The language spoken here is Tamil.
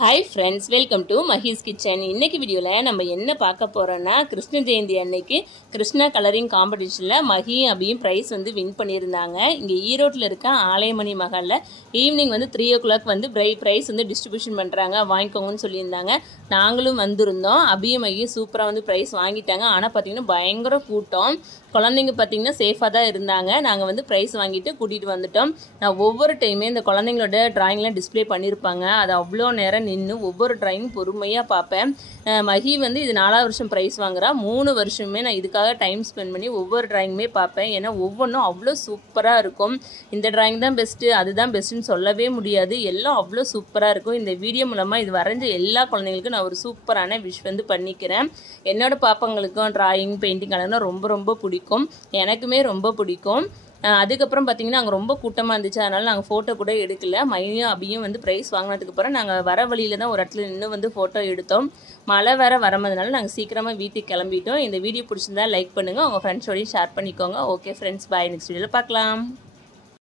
Hi friends, welcome to Mahi's Kitchen. இன்னைக்கு வீடியோல நம்ம என்ன பார்க்க போறோம்னா கிருஷ்ண ஜெயந்தி அன்னைக்கு கிருஷ்ணா கலரிங் காம்படிஷன்ல மஹி அபியும் பிரைஸ் வின் பண்ணியிருந்தாங்க. இங்க ஈரோட்ல இருக்க ஆலயமணி மஹால்ல ஈவினிங் 3 o'clock பிரைஸ் டிஸ்ட்ரிபியூஷன் பண்றாங்க, வாங்கிக்கோங்கன்னு சொல்லியிருந்தாங்க. நாங்களும் வந்திருந்தோம். அபியும் மஹியும் சூப்பரா பிரைஸ் வாங்கிட்டாங்க. ஆனா பாத்தீங்கன்னா பயங்கர கூட்டம். குழந்தைங்க பார்த்தீங்கன்னா சேஃபாக தான் இருந்தாங்க. நாங்கள் ப்ரைஸ் வாங்கிட்டு கூட்டிகிட்டு வந்துட்டோம். நான் ஒவ்வொரு டைமே இந்த குழந்தைங்களோட ட்ராயிங்லாம் டிஸ்பிளே பண்ணியிருப்பாங்க. அது அவ்வளோ நேரம் நின்று ஒவ்வொரு ட்ராயிங் பொறுமையாக பார்ப்பேன். மஹி இது 4வது வருஷம் ப்ரைஸ் வாங்குறா. 3 வருஷமே நான் இதுக்காக டைம் ஸ்பெண்ட் பண்ணி ஒவ்வொரு ட்ராயிங்குமே பார்ப்பேன். ஏன்னா ஒவ்வொன்றும் அவ்வளோ சூப்பராக இருக்கும். இந்த ட்ராயிங் தான் பெஸ்ட்டு, அதுதான் பெஸ்ட்டுன்னு சொல்லவே முடியாது. எல்லாம் அவ்வளோ சூப்பராக இருக்கும். இந்த வீடியோ மூலமாக இது வரைஞ்ச எல்லா குழந்தைங்களுக்கும் நான் ஒரு சூப்பரான விஷ் பண்ணிக்கிறேன். என்னோட பாப்பங்களுக்கும் ட்ராயிங் பெயிண்டிங் கலர்னா ரொம்ப ரொம்ப பிடிக்கும். எனக்குமே ரொம்ப பிடிக்கும். அதுக்கப்புறம் பார்த்தீங்கன்னா அங்கே ரொம்ப கூட்டமாக இருந்துச்சு. அதனால் நாங்கள் ஃபோட்டோ கூட எடுக்கல. மயிலும் அபியும் ப்ரைஸ் வாங்கினதுக்கு அப்புறம் நாங்கள் வர வழியில் தான் ஒரு இடத்துல நின்று ஃபோட்டோ எடுத்தோம். மழை வேற வரமதுனால நாங்கள் சீக்கிரமாக வீட்டுக்கு கிளம்பிட்டோம். இந்த வீடியோ பிடிச்சிருந்தா லைக் பண்ணுங்கள், உங்கள் ஃப்ரெண்ட்ஸோடையும் ஷேர் பண்ணிக்கோங்க. ஓகே ஃப்ரெண்ட்ஸ், பாய். நெக்ஸ்ட் வீடியோவில் பார்க்கலாம்.